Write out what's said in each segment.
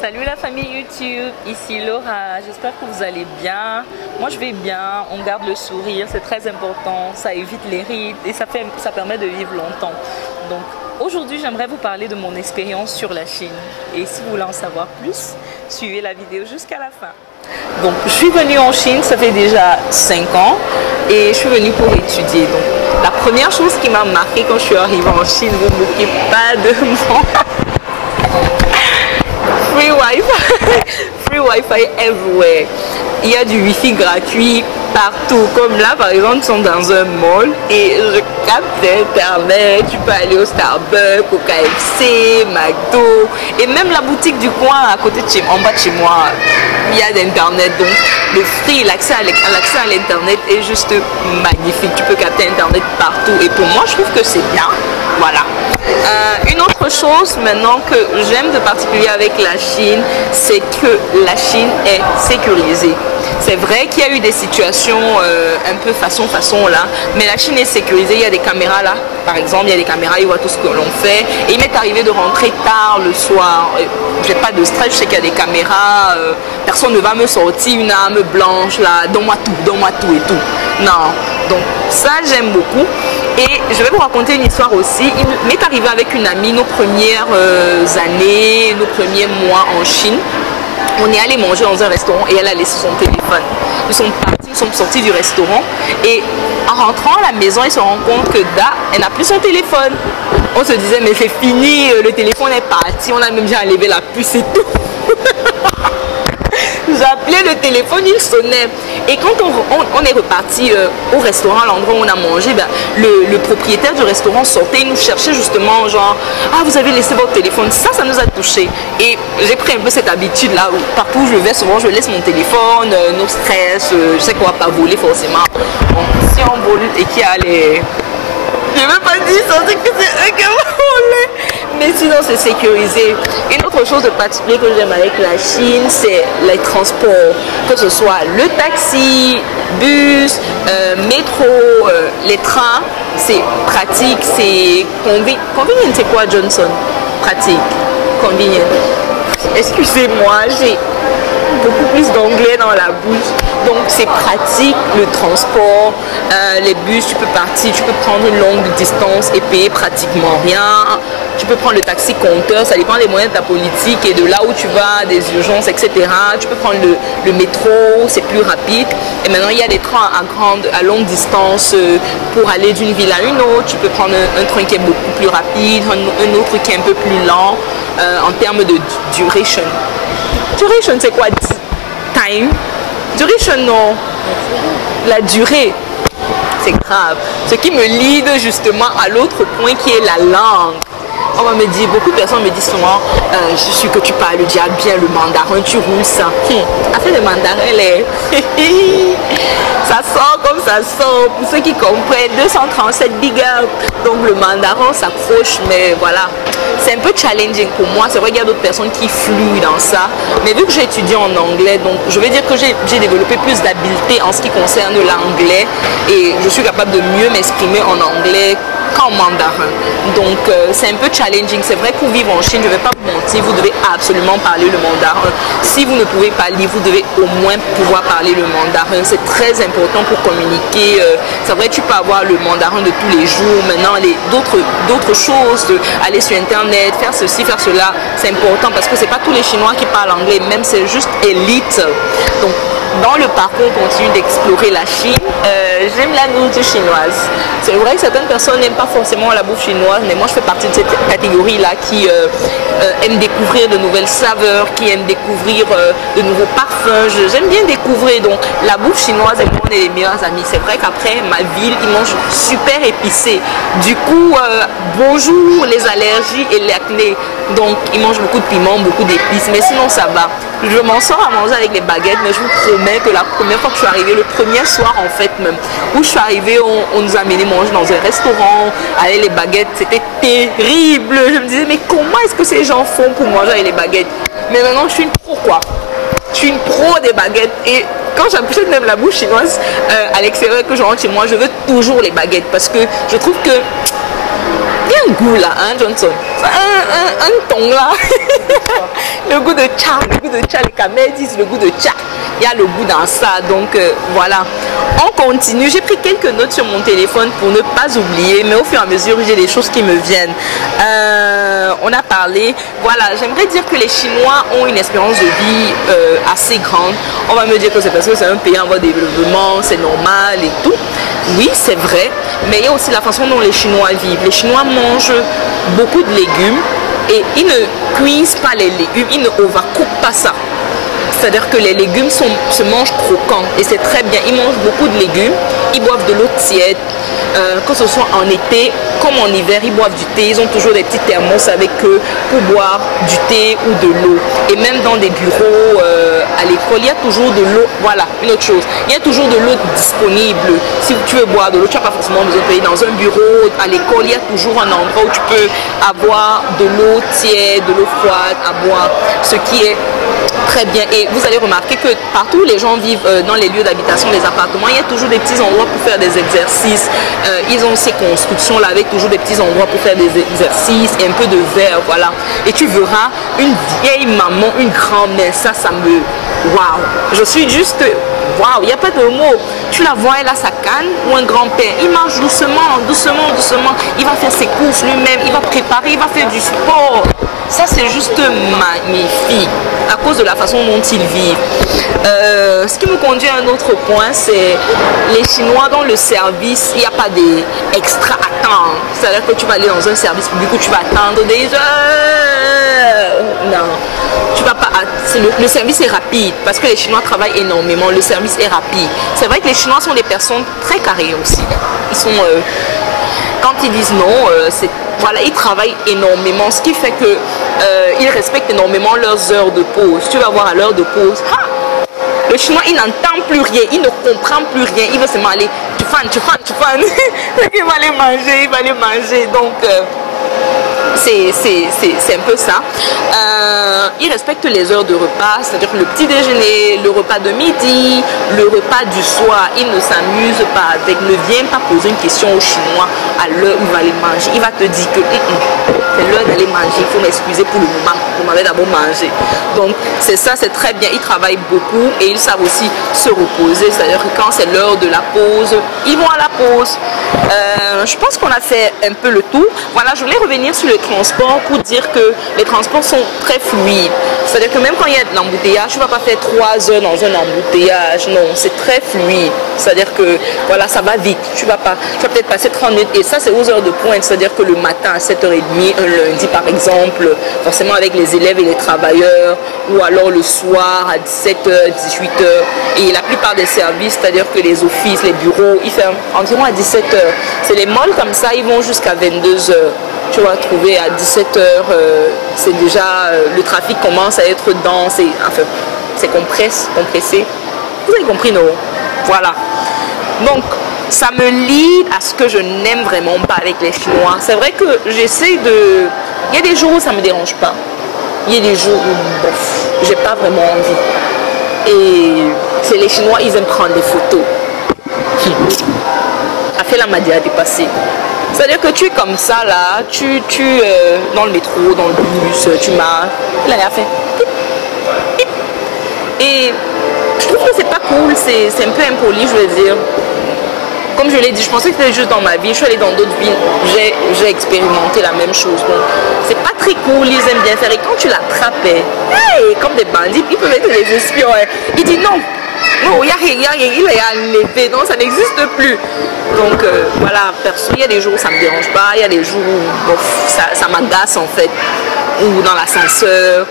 Salut la famille YouTube, ici Laura, j'espère que vous allez bien. Moi je vais bien, on garde le sourire, c'est très important, ça évite les rides et ça permet de vivre longtemps. Donc aujourd'hui j'aimerais vous parler de mon expérience sur la Chine. Et si vous voulez en savoir plus, suivez la vidéo jusqu'à la fin. Donc je suis venue en Chine, ça fait déjà 5 ans et je suis venue pour étudier. Donc la première chose qui m'a marqué quand je suis arrivée en Chine, vous ne moquez pas de moi. Free Wi-Fi everywhere. Il y a du Wi-Fi gratuit partout. Comme là, par exemple, ils sont dans un mall et je capte Internet. Tu peux aller au Starbucks, au KFC, McDo et même la boutique du coin à côté de en bas de chez moi, il y a d'Internet. Donc, le free, l'accès à l'Internet est juste magnifique. Tu peux capter Internet partout et pour moi, je trouve que c'est bien. Voilà. Une autre chose maintenant que j'aime de particulier avec la Chine, c'est que la Chine est sécurisée. C'est vrai qu'il y a eu des situations un peu façon là, mais la Chine est sécurisée. Il y a des caméras là, par exemple, il y a des caméras, ils voient tout ce que l'on fait. Et il m'est arrivé de rentrer tard le soir. J'ai pas de stress, je sais qu'il y a des caméras. Personne ne va me sortir une arme blanche là, donne-moi tout et tout. Non, donc ça j'aime beaucoup. Et je vais vous raconter une histoire aussi. Il m'est arrivé avec une amie nos premières années, nos premiers mois en Chine. On est allé manger dans un restaurant et elle a laissé son téléphone. Ils sont partis, ils sont sortis du restaurant et en rentrant à la maison, ils se rendent compte que elle n'a plus son téléphone. On se disait mais c'est fini, le téléphone est parti, on a même déjà enlevé la puce et tout. J'appelais le téléphone, il sonnait. Et quand on est reparti au restaurant, à l'endroit où on a mangé, le propriétaire du restaurant sortait, il nous cherchait justement, genre, ah, vous avez laissé votre téléphone. Ça nous a touché. Et j'ai pris un peu cette habitude-là, où partout où je vais, souvent, je laisse mon téléphone, no stress, je sais qu'on va pas voler forcément. Bon, si on vole et qu'il y a les... Je ne veux pas dire ça, c'est que c'est eux qui vont voler. Mais sinon, c'est sécurisé. Une autre chose de particulier que j'aime avec la Chine, c'est les transports. Que ce soit le taxi, bus, métro, les trains, c'est pratique, c'est convenient. Convenient, c'est quoi, Johnson? Pratique, convenient. Excusez-moi, j'ai beaucoup plus d'anglais dans la bouche. Donc c'est pratique le transport, les bus, tu peux partir, tu peux prendre une longue distance et payer pratiquement rien. Tu peux prendre le taxi compteur, ça dépend des moyens de ta politique et de là où tu vas, des urgences, etc. Tu peux prendre le métro, c'est plus rapide. Et maintenant il y a des trains à longue distance pour aller d'une ville à une autre. Tu peux prendre un train qui est beaucoup plus rapide, un autre qui est un peu plus lent en termes de duration. Duration c'est quoi? Time. Duration non. La durée. C'est grave. Ce qui me lead justement à l'autre point qui est la langue. On va me dire, beaucoup de personnes me disent souvent, je suis sûre que tu parles déjà bien le mandarin, tu roules ça. Affaire de mandarin, ça sort comme ça sort. Pour ceux qui comprennent, 237 big up. Donc le mandarin s'accroche, mais voilà. C'est un peu challenging pour moi. C'est vrai qu'il y a d'autres personnes qui fluent dans ça. Mais vu que j'ai étudié en anglais, donc je vais dire que j'ai développé plus d'habileté en ce qui concerne l'anglais. Et je suis capable de mieux m'exprimer en anglais qu'en mandarin. Donc c'est un peu challenging. C'est vrai que pour vivre en Chine, je ne vais pas vous mentir, vous devez absolument parler le mandarin. Si vous ne pouvez pas lire, vous devez au moins pouvoir parler le mandarin. C'est très important pour communiquer. C'est vrai que tu peux avoir le mandarin de tous les jours. Maintenant, d'autres choses, aller sur Internet, faire ceci, faire cela, c'est important parce que c'est pas tous les Chinois qui parlent anglais, même c'est juste élite. Donc, dans le parcours, on continue d'explorer la Chine. J'aime la nourriture chinoise. C'est vrai que certaines personnes n'aiment pas forcément la bouffe chinoise, mais moi je fais partie de cette catégorie-là qui aime découvrir de nouvelles saveurs, qui aime découvrir de nouveaux parfums. J'aime bien découvrir. Donc la bouffe chinoise et moi on est les meilleurs amis. C'est vrai qu'après ma ville, ils mangent super épicé. Du coup, bonjour les allergies et l'acné. Donc ils mangent beaucoup de piment, beaucoup d'épices, mais sinon ça va. Je m'en sors à manger avec les baguettes, mais je vous promets que la première fois que je suis arrivée, le premier soir en fait même, où je suis arrivée, on nous a amené manger dans un restaurant, avec les baguettes, c'était terrible. Je me disais, mais comment est-ce que ces gens font pour manger avec les baguettes? Mais maintenant, je suis une pro quoi. Je suis une pro des baguettes et quand j'achète même la bouffe chinoise à l'extérieur que je rentre chez moi, je veux toujours les baguettes parce que je trouve que il y a un goût là, hein, Johnson. Un ton là. Le goût de tcha, les Camerounais disent le goût de tcha. Il y a le goût dans ça, donc voilà. On continue. J'ai pris quelques notes sur mon téléphone pour ne pas oublier, mais au fur et à mesure, j'ai des choses qui me viennent. On a parlé, voilà, j'aimerais dire que les Chinois ont une espérance de vie assez grande. On va me dire que c'est parce que c'est un pays en voie de développement, c'est normal et tout. Oui, c'est vrai, mais il y a aussi la façon dont les Chinois vivent. Les Chinois mangent beaucoup de légumes et ils ne cuisent pas les légumes, ils ne overcookent pas ça. C'est-à-dire que les légumes se mangent croquants et c'est très bien. Ils mangent beaucoup de légumes, ils boivent de l'eau tiède, que ce soit en été comme en hiver, ils boivent du thé. Ils ont toujours des petits thermos avec eux pour boire du thé ou de l'eau. Et même dans des bureaux à l'école, il y a toujours de l'eau. Voilà, une autre chose. Il y a toujours de l'eau disponible. Si tu veux boire de l'eau, tu n'as pas forcément besoin de payer. Dans un bureau, à l'école, il y a toujours un endroit où tu peux avoir de l'eau tiède, de l'eau froide à boire, ce qui est très bien. Et vous allez remarquer que partout où les gens vivent dans les lieux d'habitation, les appartements, il y a toujours des petits endroits pour faire des exercices. Ils ont ces constructions là avec toujours des petits endroits pour faire des exercices et un peu de verre, voilà. Et tu verras une vieille maman, une grand-mère, ça me... Waouh! Je suis juste... Waouh, il n'y a pas de mots. Tu la vois, elle a sa canne ou un grand-père. Il marche doucement, doucement, doucement. Il va faire ses courses lui-même, il va préparer, il va faire du sport. Ça, c'est juste magnifique à cause de la façon dont ils vivent. Ce qui me conduit à un autre point, c'est les Chinois dans le service, il n'y a pas d'extra attendre. C'est-à-dire que tu vas aller dans un service public où tu vas attendre des heures. Non. Tu vas pas, le service est rapide parce que les Chinois travaillent énormément, le service est rapide. C'est vrai que les Chinois sont des personnes très carrées aussi. Ils sont, quand ils disent non, voilà, ils travaillent énormément, ce qui fait que ils respectent énormément leurs heures de pause. Tu vas voir à l'heure de pause, le Chinois il n'entend plus rien, il ne comprend plus rien, il veut seulement aller, tu fan. Il va aller manger, donc... c'est un peu ça. Ils respectent les heures de repas, c'est-à-dire le petit déjeuner, le repas de midi, le repas du soir. Ils ne s'amusent pas avec, ne viens pas poser une question au Chinois à l'heure où il va aller manger. Il va te dire que c'est l'heure d'aller manger, il faut m'excuser pour le moment, vous m'avez d'abord mangé. Donc c'est ça, c'est très bien. Ils travaillent beaucoup et ils savent aussi se reposer, c'est-à-dire que quand c'est l'heure de la pause, ils vont à la pause. Je pense qu'on a fait un peu le tour. Voilà, je voulais revenir sur le transport pour dire que les transports sont très fluides. C'est-à-dire que même quand il y a de l'embouteillage, tu ne vas pas faire 3 heures dans un embouteillage. Non, c'est très fluide. C'est-à-dire que voilà, ça va vite. Tu vas peut-être passer 30 minutes et ça c'est aux heures de pointe. C'est-à-dire que le matin à 7h30, un lundi par exemple, forcément avec les élèves et les travailleurs, ou alors le soir à 17h, 18h. Et la plupart des services, c'est-à-dire que les offices, les bureaux, ils ferment environ à 17h. C'est les malls comme ça, ils vont jusqu'à 22h. Tu vas trouver à 17h, c'est déjà, le trafic commence à être dense, enfin, c'est compressé. Vous avez compris, non? Voilà. Donc, ça me lie à ce que je n'aime vraiment pas avec les Chinois. C'est vrai que j'essaie de... Il y a des jours où ça ne me dérange pas. Il y a des jours où, bof, j'ai pas vraiment envie. Et c'est les Chinois, ils aiment prendre des photos. Affaire m'a déjà dépassé. C'est-à-dire que tu es comme ça là, tu dans le métro, dans le bus, tu marches, il a rien fait. Et je trouve que c'est pas cool, c'est un peu impoli, je veux dire. Comme je l'ai dit, je pensais que c'était juste dans ma vie, je suis allée dans d'autres villes, j'ai expérimenté la même chose. Donc c'est pas très cool, ils aiment bien faire. Et quand tu l'attrapes, hey, comme des bandits, ils peuvent être des espions. Hein. Il dit non. Non, il n'y a rien, il a enlevé, non, ça n'existe plus. Donc voilà, perso, il y a des jours où ça ne me dérange pas, il y a des jours où bon, ça m'agace en fait, ou dans l'ascenseur.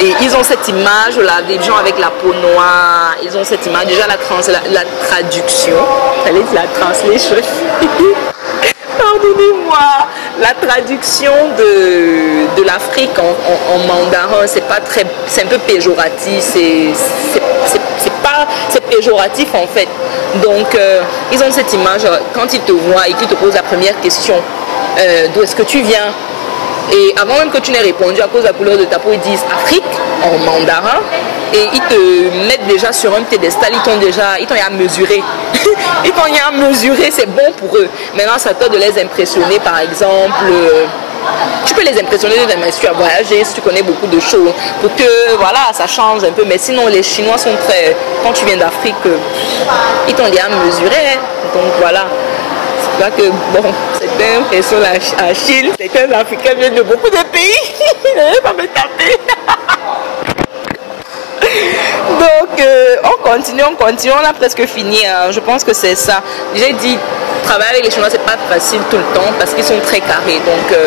Et ils ont cette image là, des gens avec la peau noire, ils ont cette image, déjà la traduction, j'allais dire la translation, pardonnez-moi, la traduction de l'Afrique en mandarin, c'est un peu péjoratif, c'est péjoratif en fait. Donc ils ont cette image, quand ils te voient et qu'ils te posent la première question, d'où est-ce que tu viens? Et avant même que tu n'aies répondu à cause de la couleur de ta peau, ils disent Afrique. en mandarin et ils te mettent déjà sur un piédestal, ils t'ont déjà mesuré. Ils t'ont déjà mesuré, c'est bon pour eux. Maintenant, c'est à toi de les impressionner, par exemple. Tu peux les impressionner si tu as voyagé, si tu connais beaucoup de choses, pour que voilà, ça change un peu. Mais sinon, les Chinois sont très... Quand tu viens d'Afrique, ils t'ont déjà mesuré. Donc voilà. C'est là que, bon, certaines personnes à Chine, certains Africains viennent de beaucoup de pays. Ils ne pas me taper. Donc, on continue, on a presque fini. Hein. Je pense que c'est ça. J'ai dit, travailler avec les Chinois, c'est pas facile tout le temps parce qu'ils sont très carrés. Donc,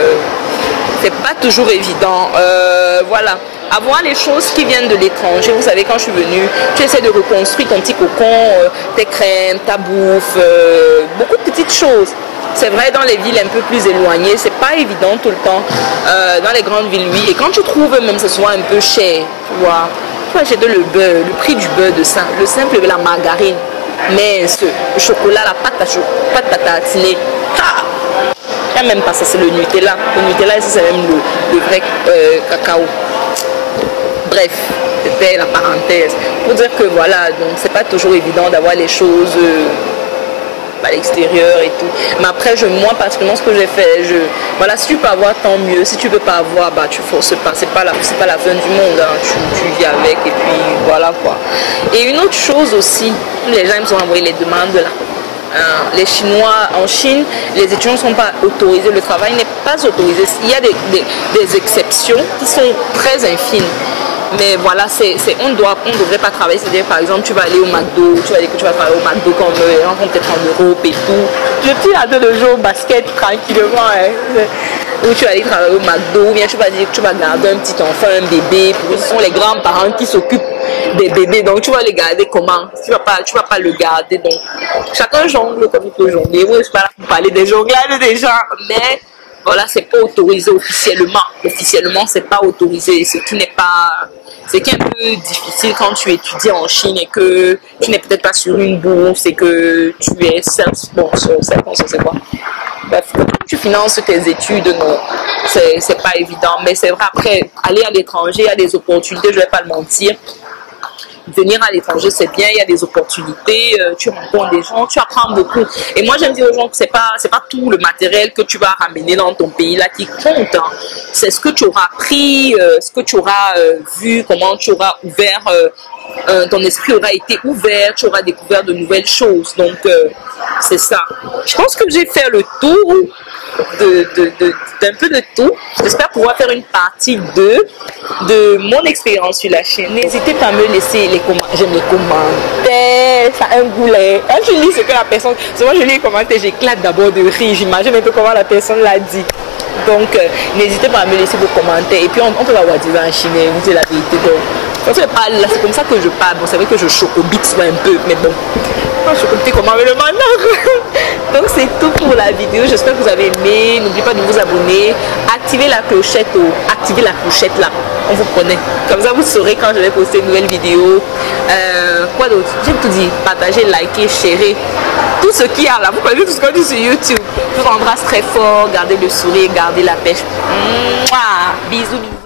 c'est pas toujours évident. Voilà. Avoir les choses qui viennent de l'étranger. Vous savez, quand je suis venue, tu essaies de reconstruire ton petit cocon, tes crèmes, ta bouffe, beaucoup de petites choses. C'est vrai, dans les villes un peu plus éloignées, c'est pas évident tout le temps. Dans les grandes villes, oui. Et quand tu trouves, même ce soit un peu cher, tu vois. Tu vas acheter le beurre, le prix du beurre de ça, le simple de la margarine, mais le chocolat, la pâte à tartiner. Il n'y a même pas ça, c'est le Nutella. Le Nutella, c'est même le vrai cacao. Bref, c'était la parenthèse. Pour dire que voilà, donc c'est pas toujours évident d'avoir les choses à l'extérieur et tout. Mais après, moi, particulièrement, ce que j'ai fait, voilà, si tu peux avoir, tant mieux. Si tu peux pas avoir, bah, tu forces pas. C'est pas la fin du monde. Hein. Tu vis avec et puis voilà quoi. Et une autre chose aussi, les gens ils ont envoyé les demandes là. Les Chinois, en Chine, les étudiants ne sont pas autorisés, le travail n'est pas autorisé. Il y a des exceptions qui sont très infimes. Mais voilà, on ne devrait pas travailler. C'est-à-dire, par exemple, tu vas aller au McDo, tu vas dire que tu vas travailler au McDo comme les gens vont peut-être en Europe et tout. Je petit à deux jours au basket tranquillement. Hein. Ou tu vas aller travailler au McDo, ou bien tu vas dire que tu vas garder un petit enfant, un bébé. Ce sont les grands-parents qui s'occupent des bébés, donc tu vas les garder comment? Tu vas pas le garder. Donc chacun jongle comme il peut jongler. Moi je suis pas là pour parler des jonglages des gens, mais voilà, c'est pas autorisé officiellement. Officiellement, c'est pas autorisé, ce qui est un peu difficile quand tu étudies en Chine et que tu n'es peut-être pas sur une bourse et que tu es bon, c'est quoi? Bref, tu finances tes études, non, c'est pas évident. Mais c'est vrai, après, aller à l'étranger, il y a des opportunités, je vais pas le mentir. Venir à l'étranger, c'est bien, il y a des opportunités, tu rencontres des gens, tu apprends beaucoup. Et moi, j'aime dire aux gens que c'est pas tout le matériel que tu vas ramener dans ton pays là qui compte. Hein. C'est ce que tu auras appris, ce que tu auras vu, comment tu auras ouvert, ton esprit aura été ouvert, tu auras découvert de nouvelles choses. Donc, c'est ça. Je pense que j'ai fait le tour d'un peu de tout. J'espère pouvoir faire une partie 2 de mon expérience sur la Chine. N'hésitez pas à me laisser les commentaires. J'aime les commentaires, ça a un goulet. Quand je lis ce que la personne... Souvent je lis les commentaires, j'éclate d'abord de rire. J'imagine un peu comment la personne l'a dit. Donc n'hésitez pas à me laisser vos commentaires. Et puis on peut avoir dire en chinois, vous dites la vérité. Donc, c'est comme ça que je parle. Bon, c'est vrai que je chocobite un peu, mais bon. Je comptais comment avec le mandat. Donc c'est tout pour la vidéo. J'espère que vous avez aimé. N'oubliez pas de vous abonner. Activez la clochette. Activez la clochette là. On vous connaît. Comme ça vous saurez quand je vais poster une nouvelle vidéo. Quoi d'autre? J'ai tout dit. Partagez, likez, sharez. Tout ce qu'il y a là. Vous connaissez tout ce qu'on dit sur YouTube. Je vous embrasse très fort. Gardez le sourire. Gardez la pêche. Mouah. Bisous, bisous.